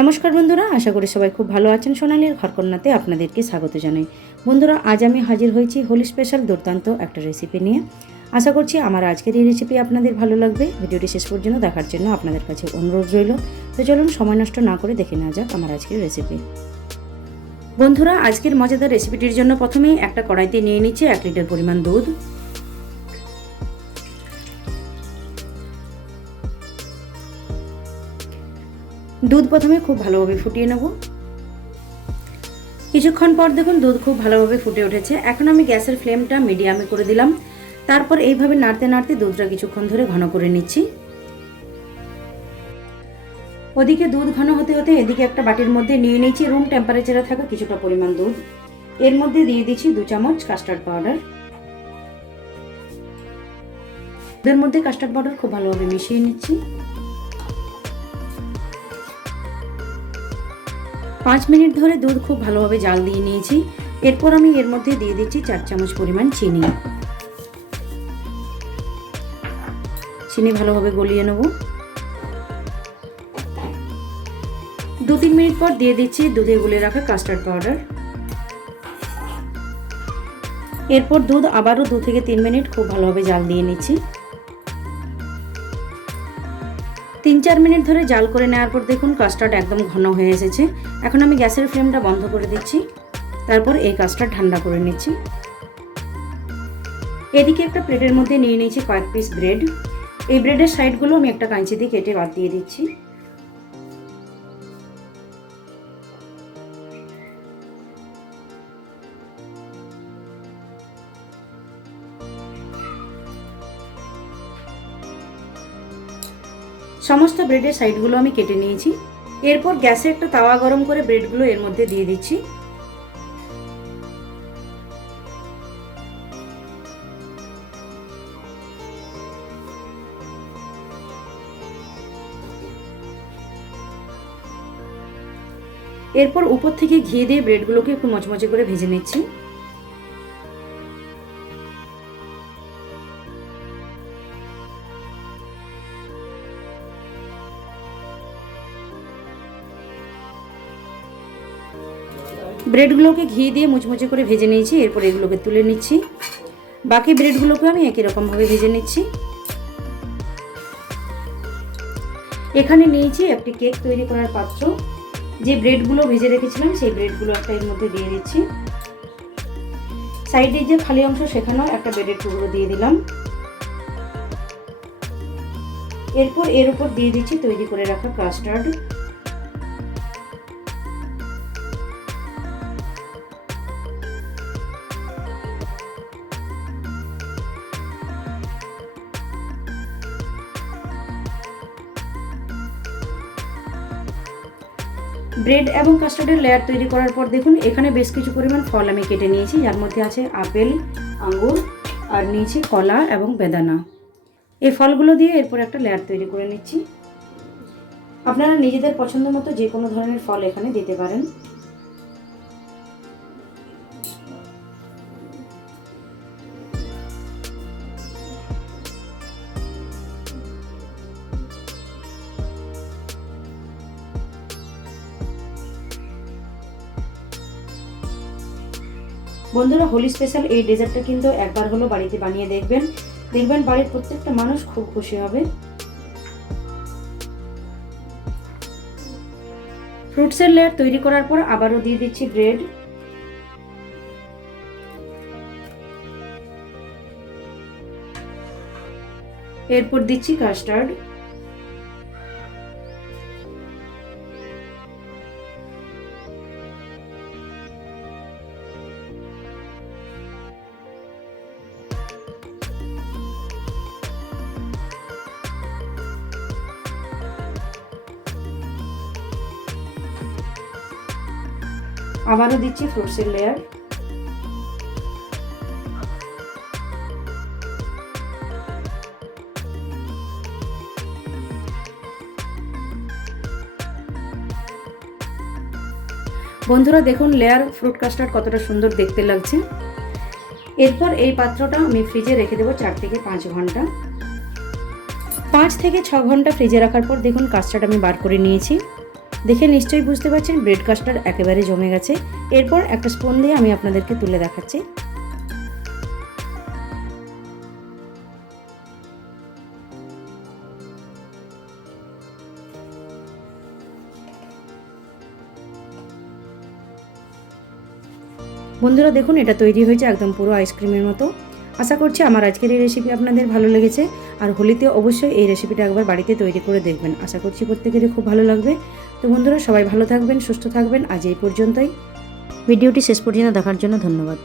নমস্কার বন্ধুরা, আশা করি সবাই খুব ভালো আছেন। সোনালির ঘরকন্যাতে আপনাদেরকে স্বাগত জানাই। বন্ধুরা, আজ আমি হাজির হয়েছি হোলি স্পেশাল দুর্দান্ত একটা রেসিপি নিয়ে। আশা করছি আমার আজকের এই রেসিপি আপনাদের ভালো লাগবে। ভিডিওটি শেষ পর্যন্ত দেখার জন্য আপনাদের কাছে অনুরোধ রইল। তো চলুন, সময় নষ্ট না করে দেখে নেওয়া যাক আমার আজকের রেসিপি বন্ধুরা, আজকের মজাদার রেসিপিটির জন্য প্রথমেই একটা কড়াইতে নিয়ে নিচ্ছে এক লিটার পরিমাণ দুধ। দুধ প্রথমে খুব ভালোভাবে ফুটিয়ে নেব। কিছুক্ষণ পর দেখুন দুধ খুব ভালোভাবে ফুটে উঠেছে। এখন আমি গ্যাসের ফ্লেমটা মিডিয়ামে করে দিলাম। তারপর এইভাবে নাড়তে নাড়তে দুধটা কিছুক্ষণ ধরে ঘন করে নিচ্ছি। ওদিকে দুধ ঘন হতে হতে এদিকে একটা বাটির মধ্যে নিয়ে নিয়েছি। রুম টেম্পারেচারে থাকা কিছুটা পরিমাণ দুধ। এর মধ্যে দিয়ে দিচ্ছি দু চামচ কাস্টার্ড পাউডার দুধের মধ্যে কাস্টার্ড পাউডার খুব ভালোভাবে মিশিয়ে নিচ্ছি। পাঁচ মিনিট ধরে দুধ খুব ভালোভাবে জাল দিয়ে নিয়েছি। এরপর আমি এর মধ্যে দিয়ে দিচ্ছি চার চামচ পরিমাণ চিনি। চিনি ভালোভাবে গলিয়ে নেব। দু তিন মিনিট পর দিয়ে দিচ্ছি দুধে গুলে রাখা কাস্টার্ড পাউডার। এরপর দুধ আবারও দু থেকে তিন মিনিট খুব ভালোভাবে জাল দিয়ে নিচ্ছি। তিন চার মিনিট ধরে জাল করে নেওয়ার পর দেখুন কাস্টার্ড একদম ঘন হয়ে এসেছে। এখন আমি গ্যাসের ফ্লেমটা বন্ধ করে দিচ্ছি। তারপর এই কাস্টার্ড ঠান্ডা করে নিচ্ছি। এদিকে একটা প্লেটের মধ্যে নিয়ে নিয়েছি কয়েক পিস ব্রেড এই ব্রেডের সাইডগুলো আমি একটা কাঁচি দিয়ে কেটে বাদ দিয়ে দিচ্ছি। সমস্ত ব্রেডের সাইডগুলো আমি কেটে নিয়েছি। এরপর গ্যাসে একটা তাওয়া গরম করে ব্রেডগুলো এর মধ্যে দিয়ে দিচ্ছি। এরপর উপর থেকে ঘি দিয়ে ব্রেডগুলোকে একটু মচমচে করে ভেজে নিচ্ছি। ব্রেডগুলোকে ঘি দিয়ে মুচমুচে করে ভেজে নিয়েছি, এরপর এগুলোকে তুলে নিচ্ছি। বাকি ব্রেডগুলোকে আমি একই রকমভাবে ভেজে নিচ্ছি। এখানে নিয়েছি একটি কেক তৈরি করার পাত্র। যে ব্রেডগুলো ভেজে রেখেছিলাম, সেই ব্রেডগুলো একটা এর মধ্যে দিয়ে দিচ্ছি। সাইডে যে খালি অংশ সেখানেও একটা ব্রেডের টুকরো দিয়ে দিলাম। এরপর এর উপর দিয়ে দিচ্ছি তৈরি করে রাখা কাস্টার্ড। ব্রেড এবং কাস্টার্ডের লেয়ার তৈরি করার পর দেখুন, এখানে বেশ কিছু পরিমাণ ফল আমি কেটে নিয়েছি। যার মধ্যে আছে আপেল আঙুর আর নিয়েছি কলা এবং বেদানা। এই ফলগুলো দিয়ে এরপর একটা লেয়ার তৈরি করে নিচ্ছি। আপনারা নিজেদের পছন্দ মতো যে কোনো ধরনের ফল এখানে দিতে পারেন। বন্ধুরা, হোলি স্পেশাল এই ডেজার্টটা কিন্তু একবার হলো বাড়িতে বানিয়ে দেখবেন। দেখবেন বাড়ির প্রত্যেকটা মানুষ খুব খুশি হবে। ফ্রুটসের লেয়ার তৈরি করার পর আবারও দিয়ে দিচ্ছি ব্রেড এরপর দিচ্ছি কাস্টার্ড আবারও দিচ্ছি ফ্রুটসের লেয়ার বন্ধুরা দেখুন লেয়ার ফ্রুট কাস্টার্ড কতটা সুন্দর দেখতে লাগছে। এরপর এই পাত্রটা আমি ফ্রিজে রেখে দেবো চার থেকে পাঁচ ঘণ্টা। পাঁচ থেকে ছ ঘণ্টা ফ্রিজে রাখার পর দেখুন কাস্টার্ড আমি বার করে নিয়েছি। দেখে নিশ্চয়ই বুঝতে পারছেন ব্রেড কাস্টার একেবারে জমে গেছে। এরপর একটা স্পুন দিয়ে আমি আপনাদেরকে তুলে দেখাচ্ছি। বন্ধুরা দেখুন, এটা তৈরি হয়েছে একদম পুরো আইসক্রিমের মতো। আশা করছি আমার আজকের এই রেসিপি আপনাদের ভালো লেগেছে। আর হোলিতে অবশ্যই এই রেসিপিটা একবার বাড়িতে তৈরি করে দেখবেন। আশা করছি প্রত্যেকেরই খুব ভালো লাগবে। তো বন্ধুরা, সবাই ভালো থাকবেন, সুস্থ থাকবেন। আজ এই পর্যন্তই। ভিডিওটি শেষ পর্যন্ত দেখার জন্য ধন্যবাদ।